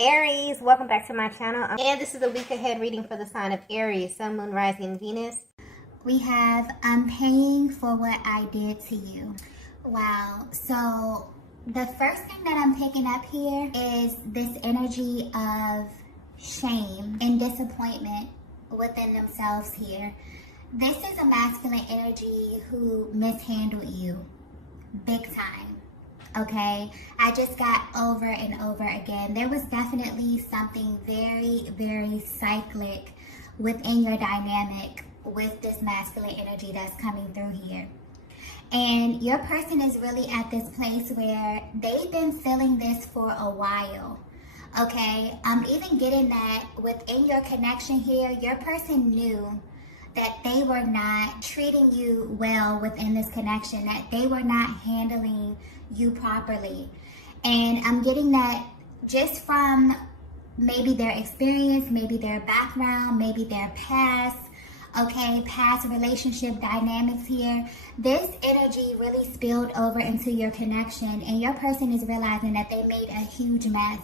Aries, welcome back to my channel. And this is a week ahead reading for the sign of Aries, Sun, Moon, Rising, Venus. We have, I'm paying for what I did to you. Wow. So the first thing that I'm picking up here is this energy of shame and disappointment within themselves here. This is a masculine energy who mishandled you big time. Okay, I just got over and over again. There was definitely something very, very cyclic within your dynamic with this masculine energy that's coming through here. And your person is really at this place where they've been feeling this for a while. Okay, I'm even getting that within your connection here, your person knew that they were not treating you well within this connection, that they were not handling you properly. And I'm getting that just from maybe their experience, maybe their background, maybe their past, okay, past relationship dynamics here. This energy really spilled over into your connection, and your person is realizing that they made a huge mess,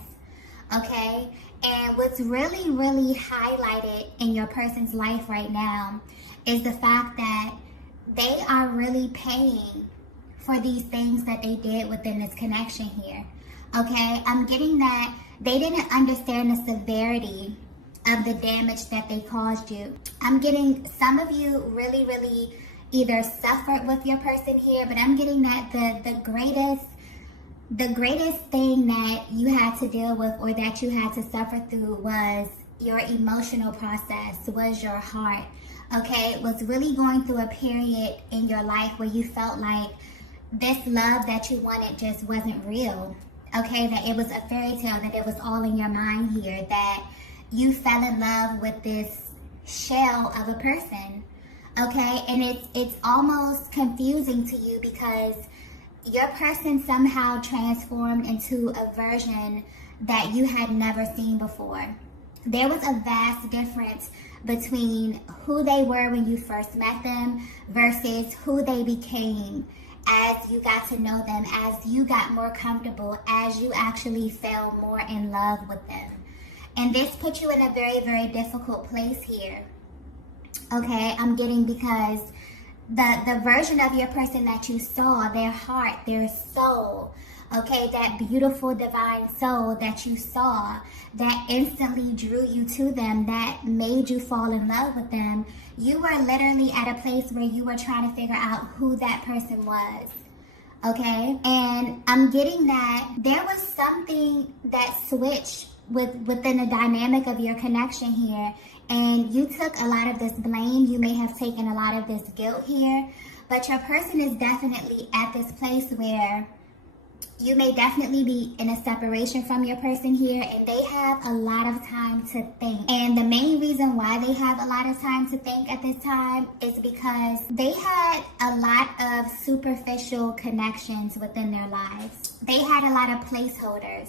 okay? And what's really, really highlighted in your person's life right now is the fact that they are really paying for these things that they did within this connection here, okay? I'm getting that they didn't understand the severity of the damage that they caused you. I'm getting some of you really, really either suffered with your person here, but I'm getting that the greatest thing that you had to deal with or that you had to suffer through was your emotional process, was your heart, okay? It was really going through a period in your life where you felt like this love that you wanted just wasn't real, okay? That it was a fairy tale, that it was all in your mind here, that you fell in love with this shell of a person, okay? And it's almost confusing to you because your person somehow transformed into a version that you had never seen before. There was a vast difference between who they were when you first met them versus who they became as you got to know them, as you got more comfortable, as you actually fell more in love with them. And this put you in a very, very difficult place here, okay? I'm getting because the version of your person that you saw, their heart, their soul, okay, that beautiful divine soul that you saw, that instantly drew you to them, that made you fall in love with them, you were literally at a place where you were trying to figure out who that person was, okay? And I'm getting that there was something that switched within the dynamic of your connection here, and you took a lot of this blame. You may have taken a lot of this guilt here, but your person is definitely at this place where you may definitely be in a separation from your person here, and they have a lot of time to think. And the main reason why they have a lot of time to think at this time is because they had a lot of superficial connections within their lives. They had a lot of placeholders.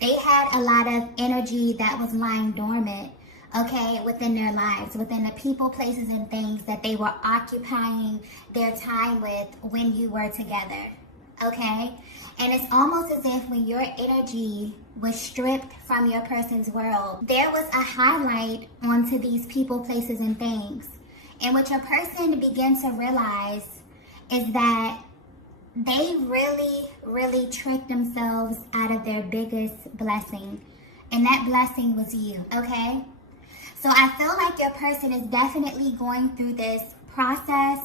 They had a lot of energy that was lying dormant, okay, within their lives, within the people, places, and things that they were occupying their time with when you were together, okay? And it's almost as if when your energy was stripped from your person's world, there was a highlight onto these people, places, and things. And what your person began to realize is that they really, really tricked themselves out of their biggest blessing. And that blessing was you, okay? So I feel like your person is definitely going through this process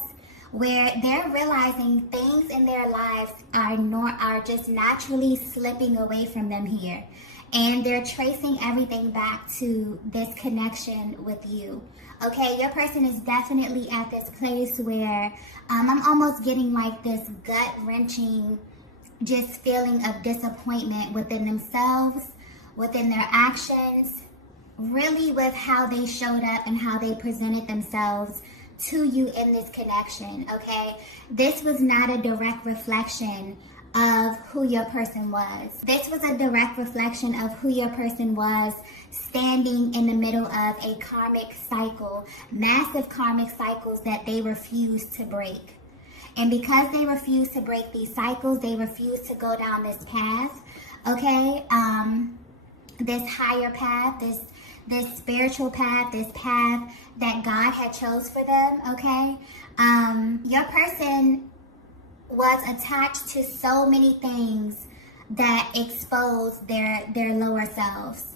where they're realizing things in their lives are just naturally slipping away from them here. And they're tracing everything back to this connection with you. Okay, your person is definitely at this place where I'm almost getting like this gut-wrenching just feeling of disappointment within themselves, within their actions, really with how they showed up and how they presented themselves to you in this connection, okay? This was not a direct reflection of who your person was. This was a direct reflection of who your person was standing in the middle of a karmic cycle, massive karmic cycles that they refused to break. And because they refused to break these cycles, they refused to go down this path, okay? this higher path, this spiritual path, this path that God had chose for them, okay? Your person was attached to so many things that exposed their lower selves.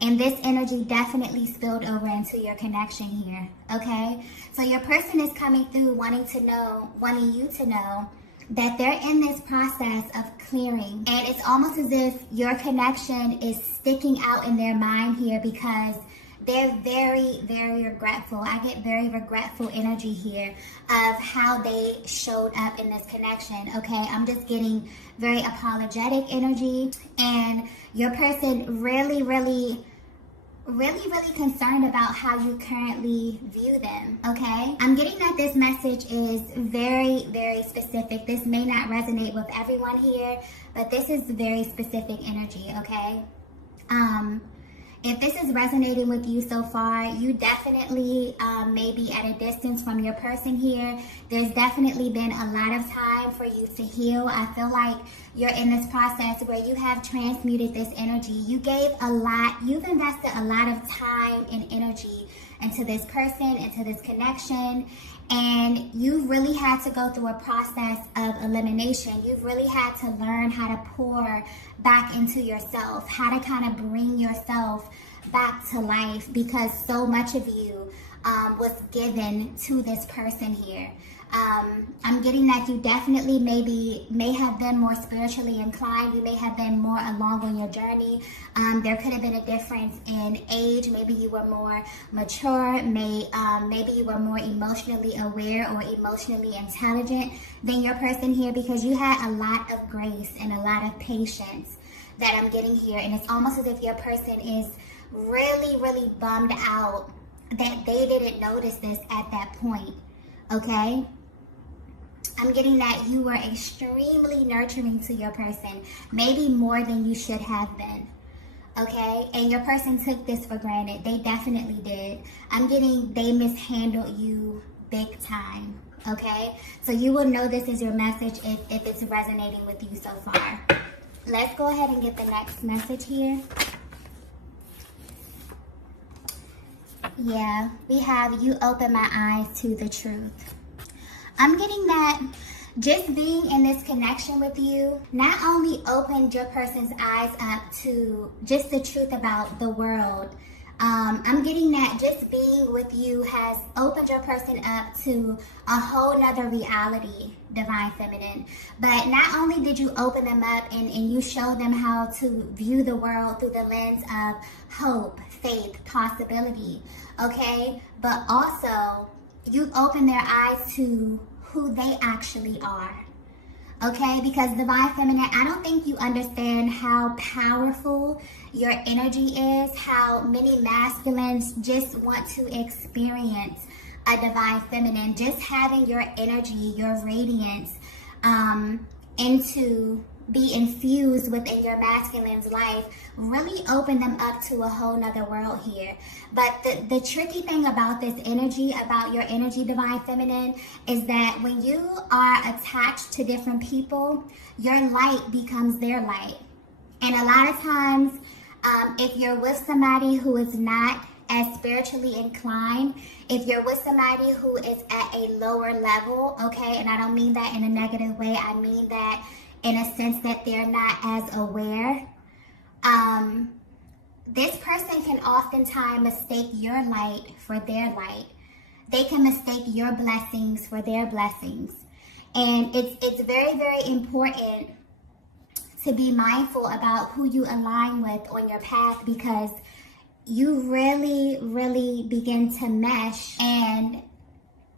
And this energy definitely spilled over into your connection here, okay? So your person is coming through wanting you to know that they're in this process of clearing. And it's almost as if your connection is sticking out in their mind here because they're very, very regretful. I get very regretful energy here of how they showed up in this connection, okay? I'm just getting very apologetic energy. And your person really concerned about how you currently view them, okay? I'm getting that this message is very, very specific. This may not resonate with everyone here, but this is very specific energy, okay? If this is resonating with you so far, you definitely may be at a distance from your person here. There's definitely been a lot of time for you to heal. I feel like you're in this process where you have transmuted this energy. You've invested a lot of time and energy into this person, into this connection, and you really had to go through a process of elimination. You've really had to learn how to pour back into yourself, how to kind of bring yourself back to life because so much of you was given to this person here. I'm getting that you definitely may have been more spiritually inclined. You may have been more along on your journey. There could have been a difference in age. Maybe you were more mature. Maybe you were more emotionally aware or emotionally intelligent than your person here because you had a lot of grace and a lot of patience that I'm getting here. And it's almost as if your person is really bummed out that they didn't notice this at that point, okay? I'm getting that you were extremely nurturing to your person, maybe more than you should have been, okay? And your person took this for granted. They definitely did. I'm getting they mishandled you big time, okay? So you will know this is your message if it's resonating with you so far. Let's go ahead and get the next message here. Yeah, we have you open my eyes to the truth. I'm getting that just being in this connection with you not only opened your person's eyes up to just the truth about the world. I'm getting that just being with you has opened your person up to a whole nother reality, Divine Feminine. But not only did you open them up and you show them how to view the world through the lens of hope, faith, possibility, okay? But also, you open their eyes to who they actually are, okay? Because Divine Feminine, I don't think you understand how powerful your energy is, how many masculines just want to experience a Divine Feminine. Just having your energy, your radiance, be infused within your masculine's life really open them up to a whole nother world here. But the tricky thing about this energy, about your energy, Divine Feminine, is that when you are attached to different people, your light becomes their light. And a lot of times, if you're with somebody who is not as spiritually inclined, if you're with somebody who is at a lower level, okay, and I don't mean that in a negative way, I mean that in a sense that they're not as aware, this person can oftentimes mistake your light for their light. They can mistake your blessings for their blessings. And it's very, very important to be mindful about who you align with on your path, because you really begin to mesh and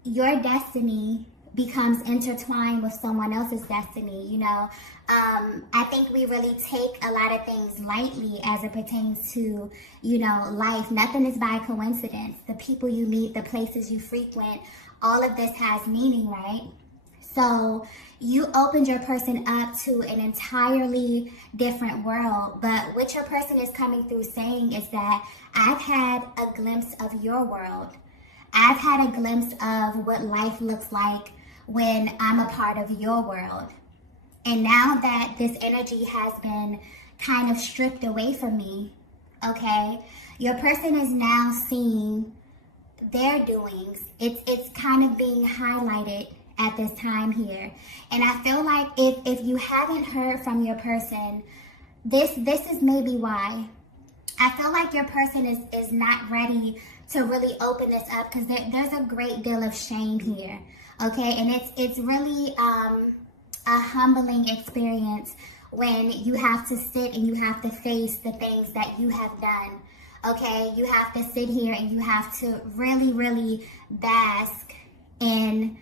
your destiny becomes intertwined with someone else's destiny, you know. I think we really take a lot of things lightly as it pertains to, you know, life. Nothing is by coincidence. The people you meet, the places you frequent, all of this has meaning, right? So you opened your person up to an entirely different world. But what your person is coming through saying is that I've had a glimpse of your world. I've had a glimpse of what life looks like when I'm a part of your world. And now that this energy has been kind of stripped away from me, okay? Your person is now seeing their doings. It's kind of being highlighted at this time here. And I feel like if you haven't heard from your person, this is maybe why. I feel like your person is not ready to really open this up, because there's a great deal of shame here, okay? And it's really a humbling experience when you have to sit and you have to face the things that you have done, okay? You have to sit here and you have to really, really bask in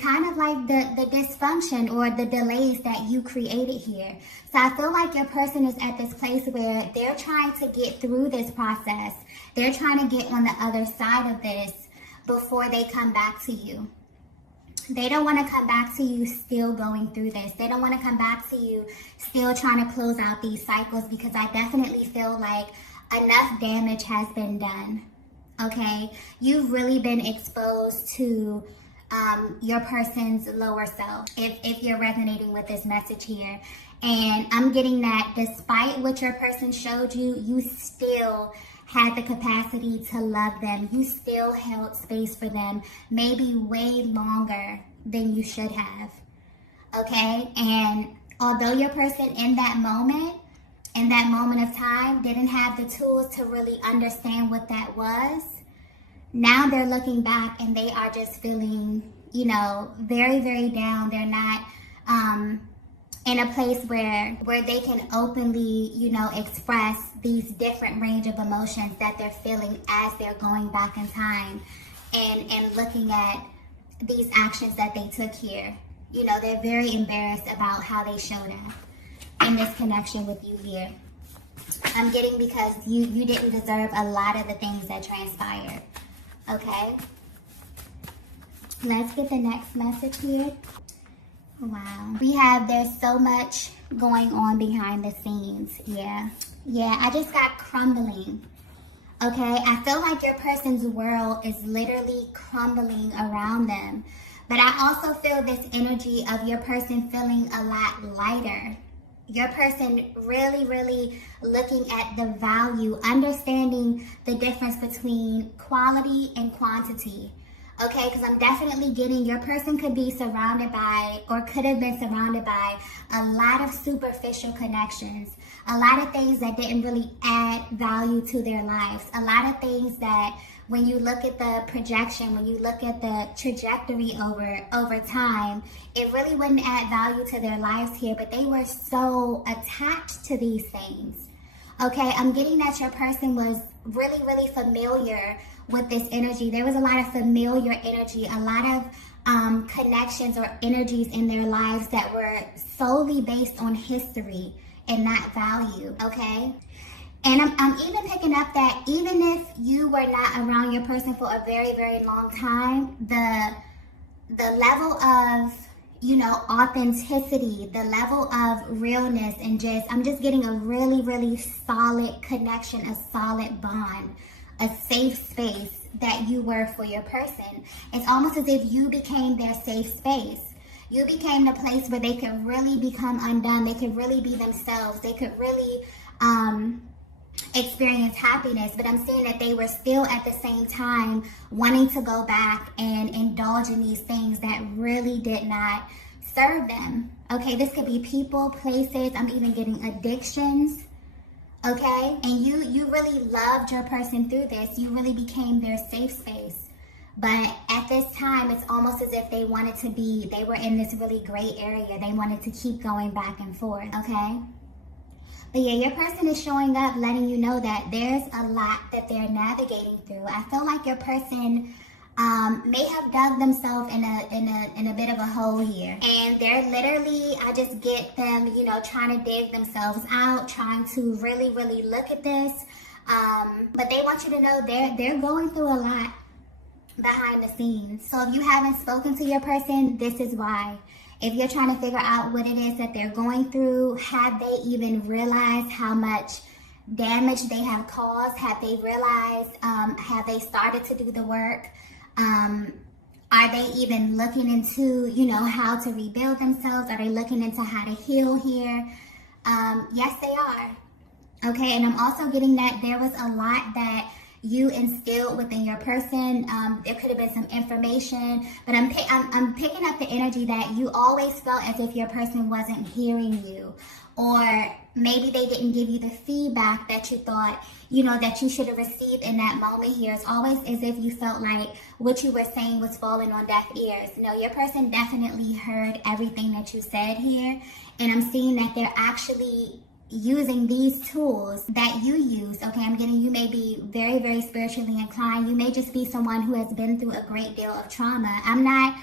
kind of like the dysfunction or the delays that you created here. So I feel like your person is at this place where they're trying to get through this process. They're trying to get on the other side of this before they come back to you. They don't want to come back to you still going through this. They don't want to come back to you still trying to close out these cycles, because I definitely feel like enough damage has been done, okay? You've really been exposed to your person's lower self, if you're resonating with this message here. And I'm getting that despite what your person showed you, you still had the capacity to love them. You still held space for them, maybe way longer than you should have, okay? And although your person in that moment of time, didn't have the tools to really understand what that was, now they're looking back and they are just feeling, you know, very, very down. They're not in a place where they can openly, you know, express these different range of emotions that they're feeling as they're going back in time and looking at these actions that they took here. You know, they're very embarrassed about how they showed up in this connection with you here. I'm getting because you didn't deserve a lot of the things that transpired. Okay, let's get the next message here. Wow, we have, there's so much going on behind the scenes. Yeah, I just got crumbling. Okay, I feel like your person's world is literally crumbling around them. But I also feel this energy of your person feeling a lot lighter. Your person really, really looking at the value, understanding the difference between quality and quantity. Okay, because I'm definitely getting your person could be surrounded by, or could have been surrounded by, a lot of superficial connections. A lot of things that didn't really add value to their lives. A lot of things that when you look at the projection, when you look at the trajectory over time, it really wouldn't add value to their lives here, but they were so attached to these things. Okay, I'm getting that your person was really, really familiar with this energy. There was a lot of familiar energy, a lot of connections or energies in their lives that were solely based on history and not value, okay? And I'm even picking up that even if you were not around your person for a very, very long time, the level of, you know, authenticity, the level of realness, and I'm just getting a really, really solid connection, a solid bond, a safe space that you were for your person. It's almost as if you became their safe space. You became the place where they could really become undone. They could really be themselves. They could really experience happiness. But I'm seeing that they were still at the same time wanting to go back and indulge in these things that really did not serve them. Okay, this could be people, places. I'm even getting addictions. Okay, and you really loved your person through this. You really became their safe space. But at this time, it's almost as if they were in this really gray area. They wanted to keep going back and forth, okay? But yeah, your person is showing up, letting you know that there's a lot that they're navigating through. I feel like your person may have dug themselves in a bit of a hole here. And they're literally, I just get them, you know, trying to dig themselves out, trying to really, really look at this. But they want you to know they're going through a lot behind the scenes. So if you haven't spoken to your person, this is why. If you're trying to figure out what it is that they're going through, have they even realized how much damage they have caused? Have they realized, have they started to do the work? Are they even looking into, you know, how to rebuild themselves? Are they looking into how to heal here? Yes, they are. Okay, and I'm also getting that there was a lot that you instilled within your person. There could have been some information, but I'm picking up the energy that you always felt as if your person wasn't hearing you, or maybe they didn't give you the feedback that you thought, that you should have received in that moment here. It's always as if you felt like what you were saying was falling on deaf ears. No, your person definitely heard everything that you said here, and I'm seeing that they're actually using these tools that you use. Okay, I'm getting you may be very, very spiritually inclined. You may just be someone who has been through a great deal of trauma. I'm not,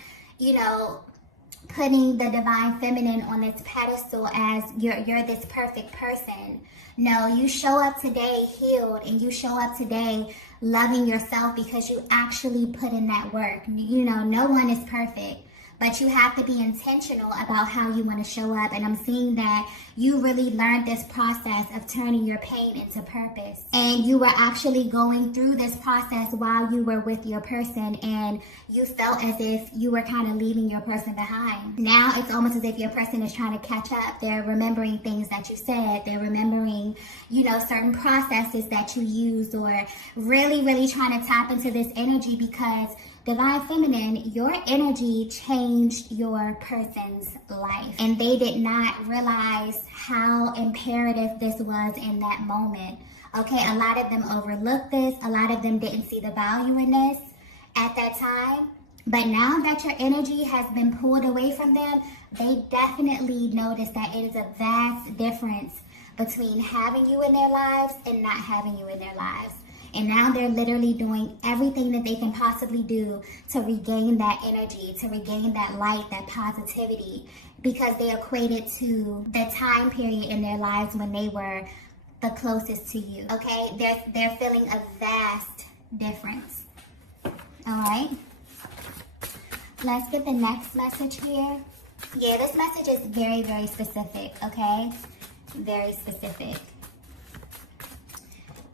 putting the divine feminine on this pedestal as you're this perfect person. No, you show up today healed, and you show up today loving yourself because you actually put in that work. No one is perfect, but you have to be intentional about how you want to show up. And I'm seeing that you really learned this process of turning your pain into purpose. And you were actually going through this process while you were with your person, and you felt as if you were kind of leaving your person behind. Now it's almost as if your person is trying to catch up. They're remembering things that you said. They're remembering, certain processes that you used, or really, really trying to tap into this energy because Divine Feminine, your energy changed your person's life, and they did not realize how imperative this was in that moment. Okay, a lot of them overlooked this. A lot of them didn't see the value in this at that time. But now that your energy has been pulled away from them, they definitely notice that it is a vast difference between having you in their lives and not having you in their lives. And now they're literally doing everything that they can possibly do to regain that energy, to regain that light, that positivity, because they equate it to the time period in their lives when they were the closest to you. Okay, they're feeling a vast difference. All right, let's get the next message here. Yeah, this message is very, very specific. Okay, very specific.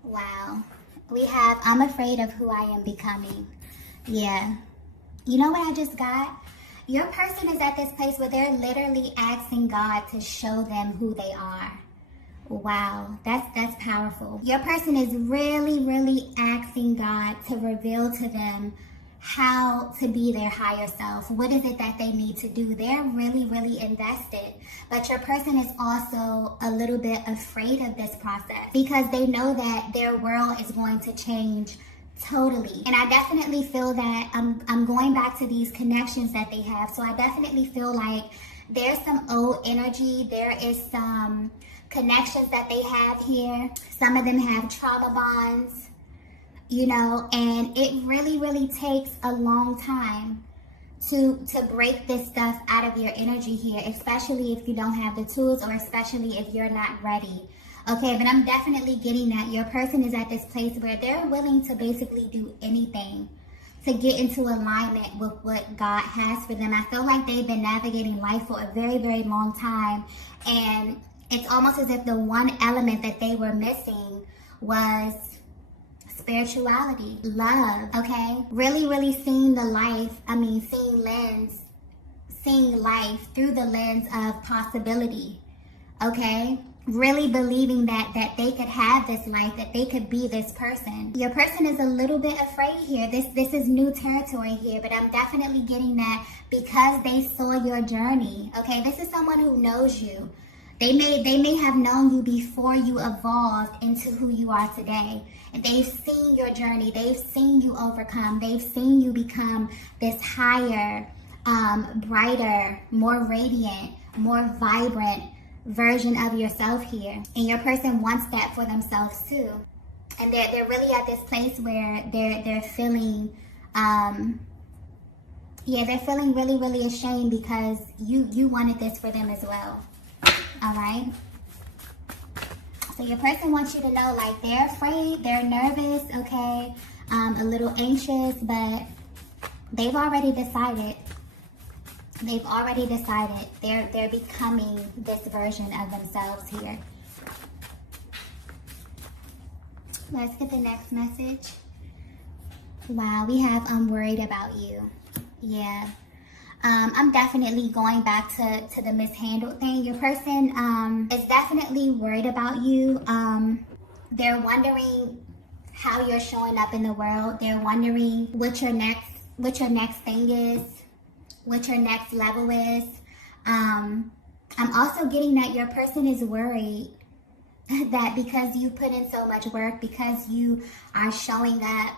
Wow. We have, I'm afraid of who I am becoming. Yeah. You know what I just got? Your person is at this place where they're literally asking God to show them who they are. Wow. That's powerful. Your person is really, really asking God to reveal to them how to be their higher self. What is it that they need to do? They're really, really invested. But your person is also a little bit afraid of this process because they know that their world is going to change totally. And I definitely feel that I'm going back to these connections that they have. So I definitely feel like there's some old energy. There is some connections that they have here. Some of them have trauma bonds. And it really, really takes a long time to break this stuff out of your energy here, especially if you don't have the tools, or especially if you're not ready. Okay, but I'm definitely getting that your person is at this place where they're willing to basically do anything to get into alignment with what God has for them. I feel like they've been navigating life for a very, very long time, and it's almost as if the one element that they were missing was spirituality, love. Okay, really, really seeing life through the lens of possibility. Okay, really believing that they could have this life, that they could be this person. Your person is a little bit afraid here. This is new territory here, but I'm definitely getting that because they saw your journey. Okay, this is someone who knows you. They may have known you before you evolved into who you are today. And they've seen your journey. They've seen you overcome. They've seen you become this higher, brighter, more radiant, more vibrant version of yourself here. And your person wants that for themselves too. And they're really at this place where they're feeling they're feeling really, really ashamed because you wanted this for them as well. All right. So your person wants you to know, like, they're afraid, they're nervous, okay, a little anxious, but they've already decided. They've already decided they're becoming this version of themselves here. Let's get the next message. Wow, we have I'm worried about you. Yeah. I'm definitely going back to the mishandled thing. Your person is definitely worried about you. They're wondering how you're showing up in the world. They're wondering what your next thing is, what your next level is. I'm also getting that your person is worried that because you put in so much work, because you are showing up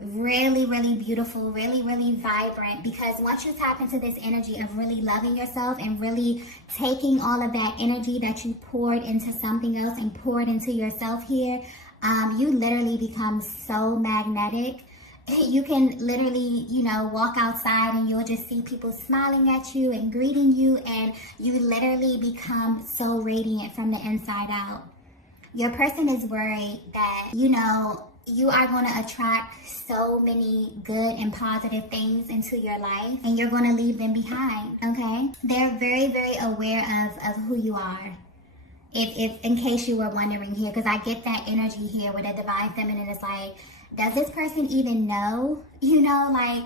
really, really beautiful, really, really vibrant, because once you tap into this energy of really loving yourself and really taking all of that energy that you poured into something else and poured into yourself here, you literally become so magnetic. You can literally, walk outside and you'll just see people smiling at you and greeting you, and you literally become so radiant from the inside out. Your person is worried that, you are going to attract so many good and positive things into your life, and you're going to leave them behind, okay? They're very, very aware of who you are. If in case you were wondering here, because I get that energy here with a divine feminine. It's like, does this person even know, who I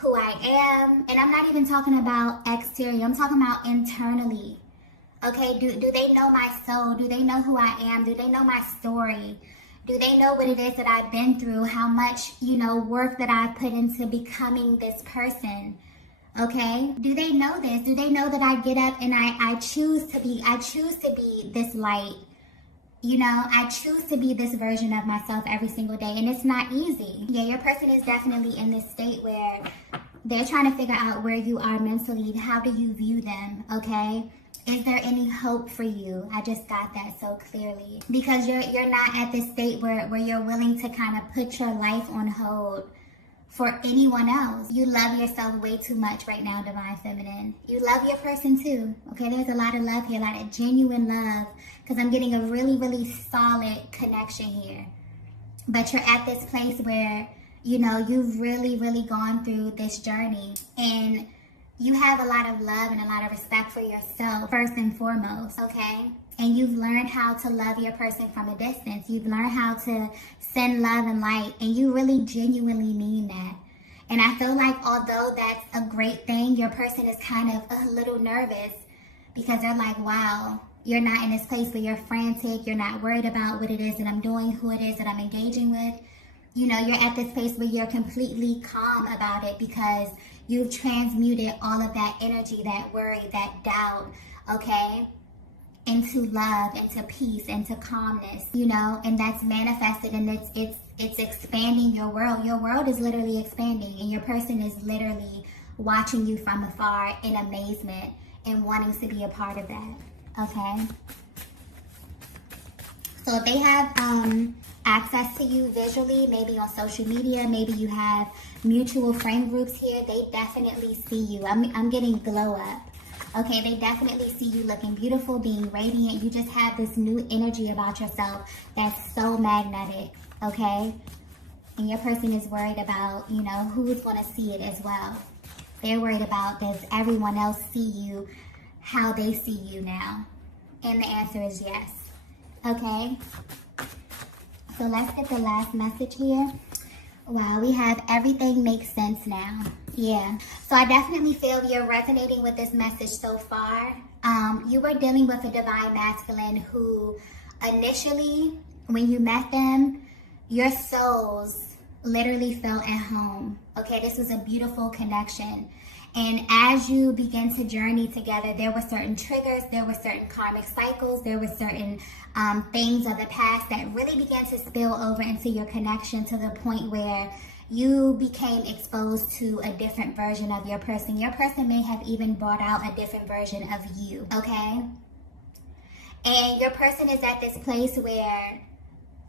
am? And I'm not even talking about exterior. I'm talking about internally. Okay, do they know my soul? Do they know who I am? Do they know my story? Do they know what it is that I've been through? How much, work that I've put into becoming this person? Okay? Do they know this? Do they know that I get up and I choose to be this light? I choose to be this version of myself every single day, and it's not easy. Yeah, your person is definitely in this state where they're trying to figure out where you are mentally. How do you view them? Okay? Is there any hope for you? I just got that so clearly. Because you're not at this state where you're willing to kind of put your life on hold for anyone else. You love yourself way too much right now, Divine Feminine. You love your person too. Okay, there's a lot of love here, a lot of genuine love. Because I'm getting a really, really solid connection here. But you're at this place where, you've really, really gone through this journey. And you have a lot of love and a lot of respect for yourself, first and foremost, okay? And you've learned how to love your person from a distance. You've learned how to send love and light, and you really genuinely mean that. And I feel like although that's a great thing, your person is kind of a little nervous because they're like, wow, you're not in this place where you're frantic. You're not worried about what it is that I'm doing, who it is that I'm engaging with. You're at this place where you're completely calm about it because you've transmuted all of that energy, that worry, that doubt, okay, into love, into peace, into calmness, and that's manifested, and it's expanding your world. Your world is literally expanding, and your person is literally watching you from afar in amazement and wanting to be a part of that, okay? So if they have access to you visually, maybe on social media, maybe you have mutual friend groups here, they definitely see you. I'm getting glow up. Okay, they definitely see you looking beautiful, being radiant. You just have this new energy about yourself that's so magnetic, okay? And your person is worried about, who's going to see it as well. They're worried about, does everyone else see you how they see you now? And the answer is yes. Okay? So let's get the last message here. Wow, we have everything makes sense now. Yeah. So I definitely feel you're resonating with this message so far. You were dealing with a divine masculine who initially, when you met them, your souls literally felt at home. Okay, this was a beautiful connection. And as you begin to journey together, there were certain triggers, there were certain karmic cycles, there were certain things of the past that really began to spill over into your connection to the point where you became exposed to a different version of your person. Your person may have even brought out a different version of you, okay? And your person is at this place where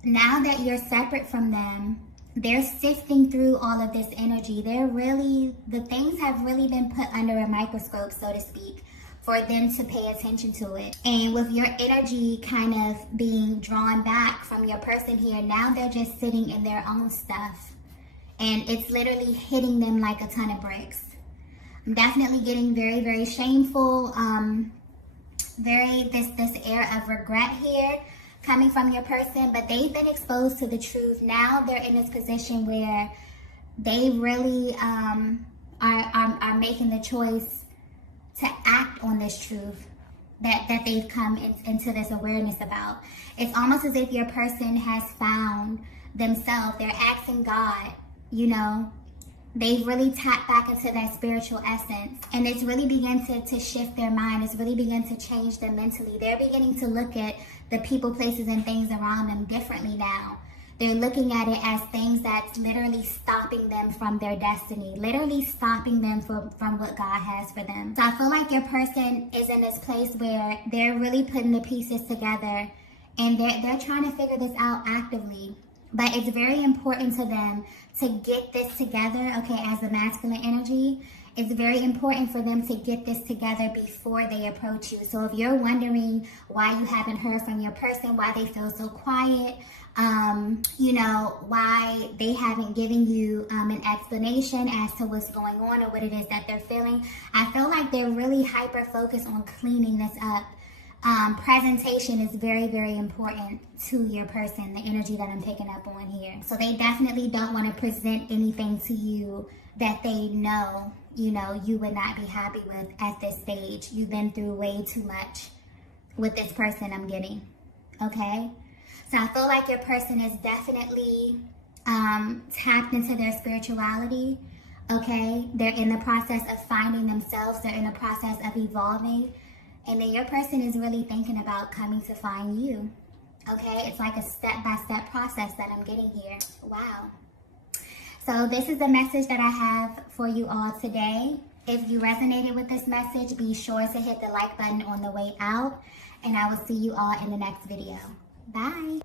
now that you're separate from them, they're sifting through all of this energy. The things have really been put under a microscope, so to speak, for them to pay attention to it. And with your energy kind of being drawn back from your person here, now they're just sitting in their own stuff. And it's literally hitting them like a ton of bricks. I'm definitely getting very, very shameful, this air of regret here coming from your person, but they've been exposed to the truth. Now they're in this position where they really are making the choice to act on this truth that they've come into this awareness about. It's almost as if your person has found themselves. They're asking God, you know, they've really tapped back into that spiritual essence, and it's really begun to shift their mind. It's really begun to change them mentally. They're beginning to look at the people, places, and things around them differently now. They're looking at it as things that's literally stopping them from their destiny, literally stopping them from what God has for them. So I feel like your person is in this place where they're really putting the pieces together, and they're trying to figure this out actively. But it's very important to them to get this together, okay, as the masculine energy. It's very important for them to get this together before they approach you. So if you're wondering why you haven't heard from your person, why they feel so quiet, you know, why they haven't given you an explanation as to what's going on or what it is that they're feeling, I feel like they're really hyper focused on cleaning this up. Presentation is very, very important to your person, the energy that I'm picking up on here. So they definitely don't want to present anything to you that they know, you know, you would not be happy with at this stage. You've been through way too much with this person, I'm getting, okay? So I feel like your person is definitely tapped into their spirituality, okay? They're in the process of finding themselves. They're in the process of evolving. And then your person is really thinking about coming to find you, okay? It's like a step-by-step process that I'm getting here. Wow. So this is the message that I have for you all today. If you resonated with this message, be sure to hit the like button on the way out. And I will see you all in the next video. Bye.